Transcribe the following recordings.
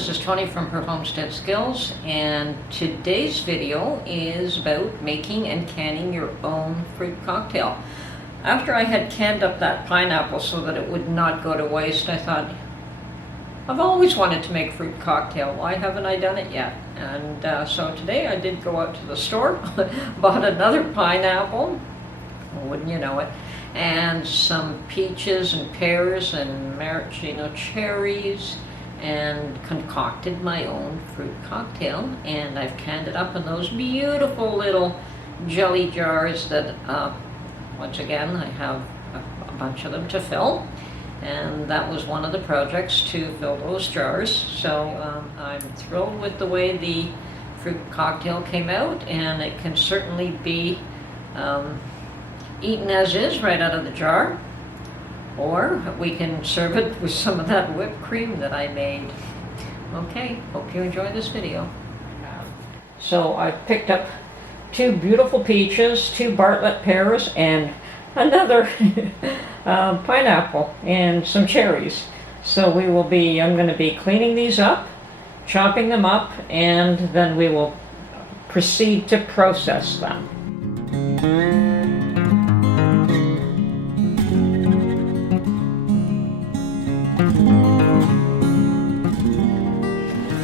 this is Tony from Her Homestead Skills, and today's video is about making and canning your own fruit cocktail. After I had canned up that pineapple so that it would not go to waste, I thought, I've always wanted to make fruit cocktail. Why haven't I done it yet? And so today I did go out to the store, bought another pineapple, wouldn't you know it, and some peaches and pears and maraschino cherries, and concocted my own fruit cocktail. And I've canned it up in those beautiful little jelly jars that, once again, I have a bunch of them to fill. And that was one of the projects, to fill those jars. So I'm thrilled with the way the fruit cocktail came out, and it can certainly be eaten as is right out of the jar, or we can serve it with some of that whipped cream that I made. Okay, hope you enjoy this video. So I picked up 2 beautiful peaches, 2 Bartlett pears, and another pineapple and some cherries. So I'm going to be cleaning these up, chopping them up, and then we will proceed to process them.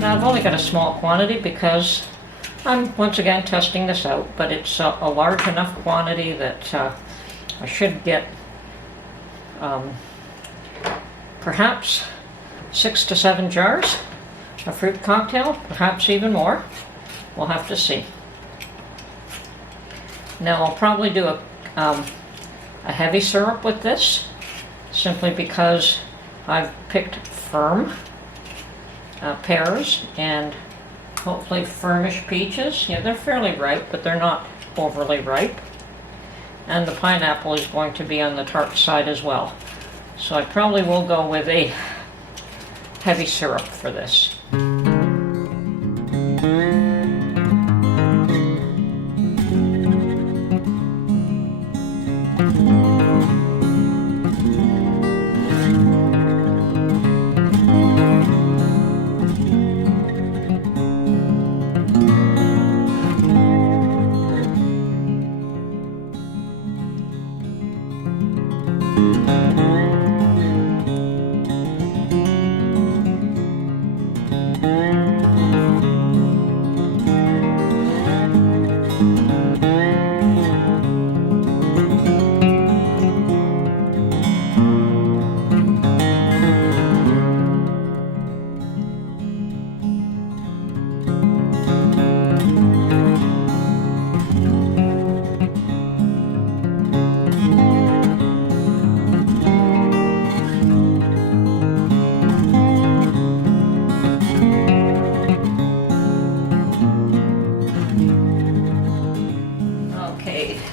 Now I've only got a small quantity because I'm once again testing this out, but it's a large enough quantity that I should get perhaps 6 to 7 jars of fruit cocktail, perhaps even more. We'll have to see. Now I'll probably do a heavy syrup with this, simply because I've picked firm pears and hopefully firmish peaches. Yeah, they're fairly ripe, but they're not overly ripe. And the pineapple is going to be on the tart side as well. So I probably will go with a heavy syrup for this.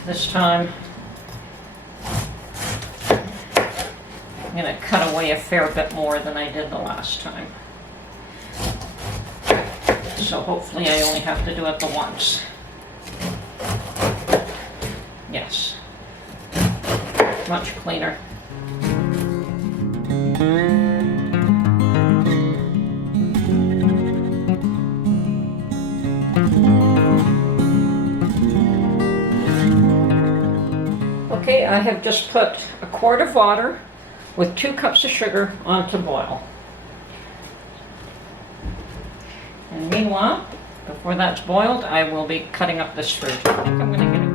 This time I'm going to cut away a fair bit more than I did the last time. So hopefully I only have to do it the once. Yes. Much cleaner. Okay, I have just put a quart of water with 2 cups of sugar on to boil. And meanwhile, before that's boiled, I will be cutting up this fruit. I think I'm going to get it.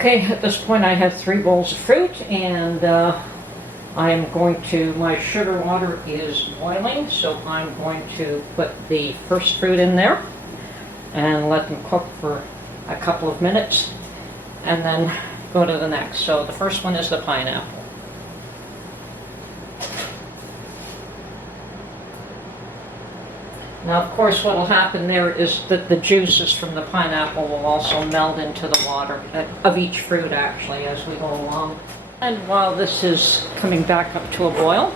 Okay, at this point I have 3 bowls of fruit, and I'm going to, my sugar water is boiling, so I'm going to put the first fruit in there and let them cook for a couple of minutes and then go to the next. So the first one is the pineapple. Now, of course, what will happen there is that the juices from the pineapple will also meld into the water of each fruit, actually, as we go along. And while this is coming back up to a boil,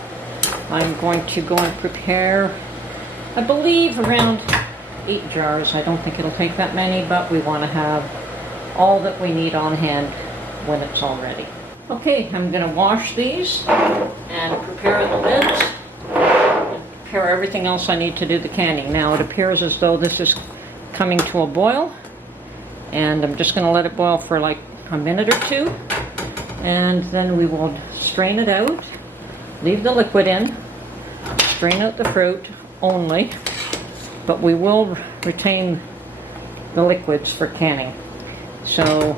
I'm going to go and prepare, I believe, around 8 jars. I don't think it'll take that many, but we want to have all that we need on hand when it's all ready. Okay, I'm going to wash these and prepare the lids. Prepare everything else I need to do the canning. Now it appears as though this is coming to a boil, and I'm just going to let it boil for like a minute or 2, and then we will strain it out, leave the liquid in, strain out the fruit only, but we will retain the liquids for canning. So,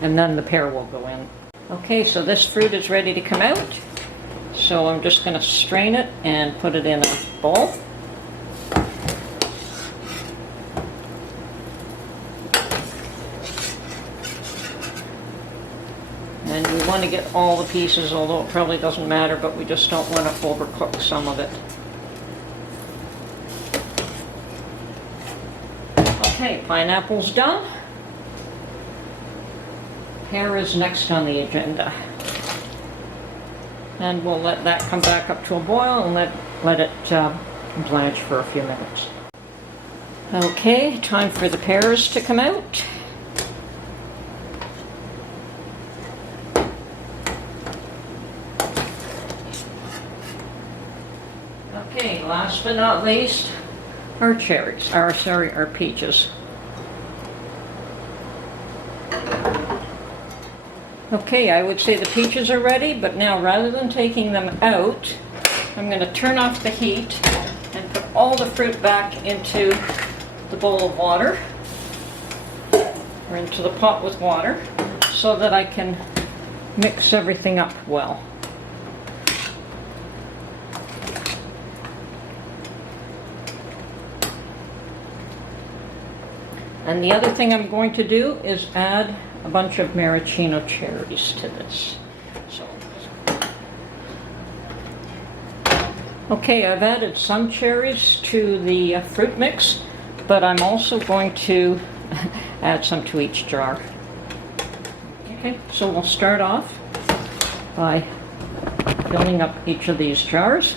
and then the pear will go in. Okay, so this fruit is ready to come out. So I'm just going to strain it and put it in a bowl. And we want to get all the pieces, although it probably doesn't matter, but we just don't want to overcook some of it. Okay, pineapple's done. Pear is next on the agenda. And we'll let that come back up to a boil and let it blanch for a few minutes. Okay, time for the pears to come out. Okay, last but not least, our cherries, our peaches. Okay, I would say the peaches are ready, but now rather than taking them out, I'm going to turn off the heat and put all the fruit back into the bowl of water, or into the pot with water, so that I can mix everything up well. And the other thing I'm going to do is add a bunch of maraschino cherries to this. So, okay, I've added some cherries to the fruit mix, but I'm also going to add some to each jar. Okay, so we'll start off by filling up each of these jars.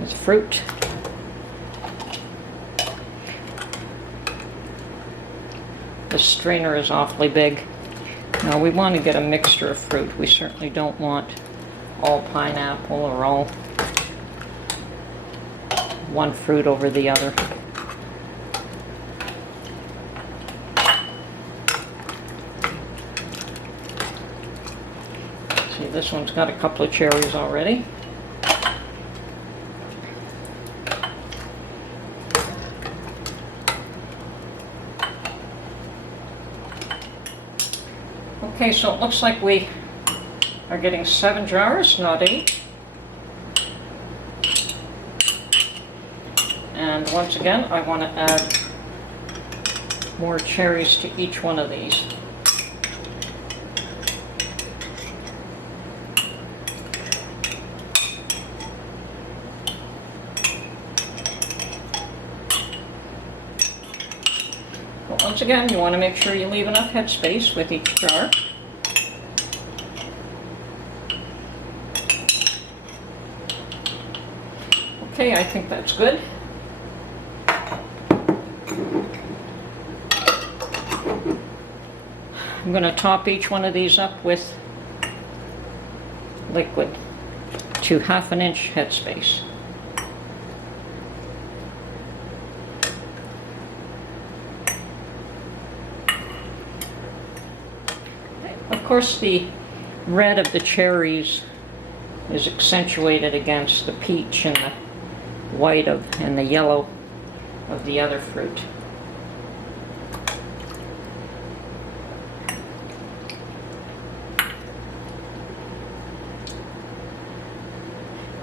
With fruit. The strainer is awfully big. Now we want to get a mixture of fruit. We certainly don't want all pineapple or all one fruit over the other. See, this one's got a couple of cherries already. Okay, so it looks like we are getting 7 jars, not 8. And once again, I want to add more cherries to each one of these. But once again, you want to make sure you leave enough headspace with each jar. Okay, I think that's good. I'm going to top each one of these up with liquid to 1/2 inch headspace. Of course, the red of the cherries is accentuated against the peach and the white of and the yellow of the other fruit.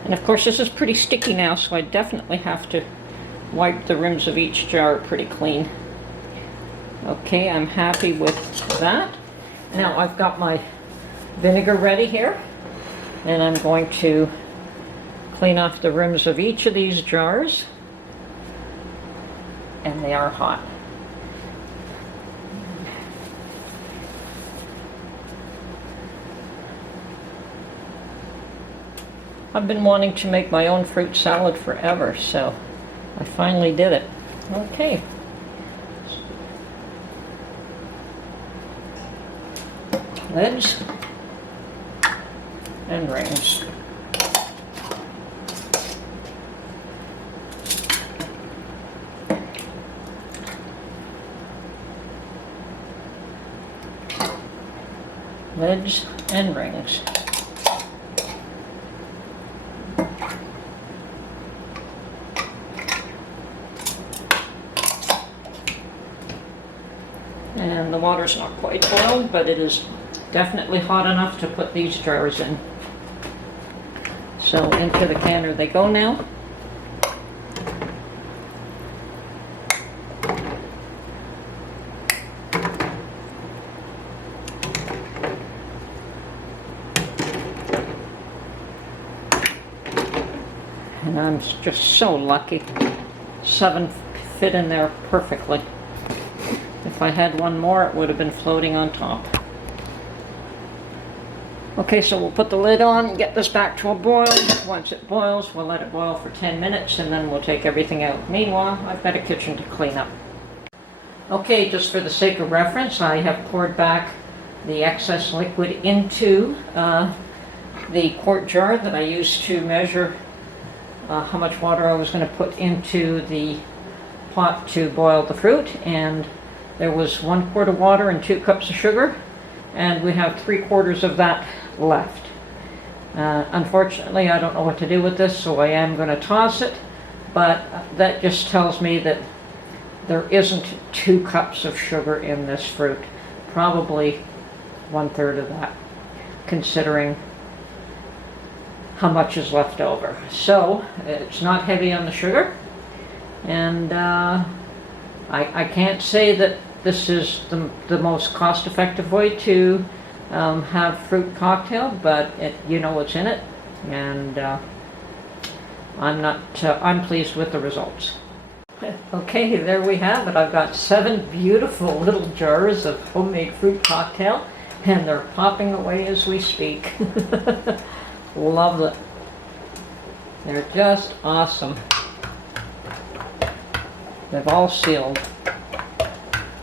And of course this is pretty sticky now, so I definitely have to wipe the rims of each jar pretty clean. Okay, I'm happy with that. Now I've got my vinegar ready here, and I'm going to clean off the rims of each of these jars, and they are hot. I've been wanting to make my own fruit salad forever, so I finally did it. Okay. Lids and rings. Lids and rings. And the water's not quite boiled, but it is definitely hot enough to put these jars in. So into the canner they go now. And I'm just so lucky. 7 fit in there perfectly. If I had one more, it would have been floating on top. Okay, so we'll put the lid on and get this back to a boil. Once it boils, we'll let it boil for 10 minutes and then we'll take everything out. Meanwhile, I've got a kitchen to clean up. Okay, just for the sake of reference, I have poured back the excess liquid into the quart jar that I used to measure how much water I was going to put into the pot to boil the fruit, and there was 1 quart of water and 2 cups of sugar, and we have 3/4 of that left. Unfortunately, I don't know what to do with this, so I am going to toss it, but that just tells me that there isn't 2 cups of sugar in this fruit. Probably 1/3 of that, considering how much is left over. So it's not heavy on the sugar, and I can't say that this is the most cost-effective way to have fruit cocktail, but you know what's in it, and I'm pleased with the results. Okay, there we have it. I've got 7 beautiful little jars of homemade fruit cocktail, and they're popping away as we speak. Love it. They're just awesome. They've all sealed.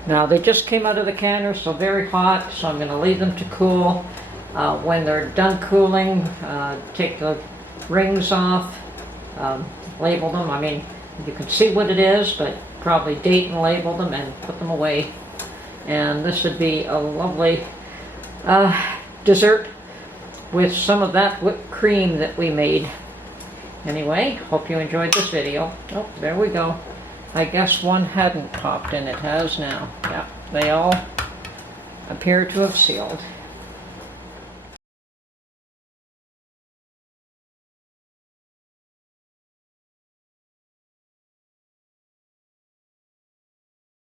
Now they just came out of the canner, so very hot, so I'm going to leave them to cool. When they're done cooling, take the rings off, label them. I mean, you can see what it is, but probably date and label them and put them away. And this would be a lovely dessert with some of that whipped cream that we made. Anyway, hope you enjoyed this video. Oh, there we go. I guess one hadn't popped in. It has now. Yeah, they all appear to have sealed.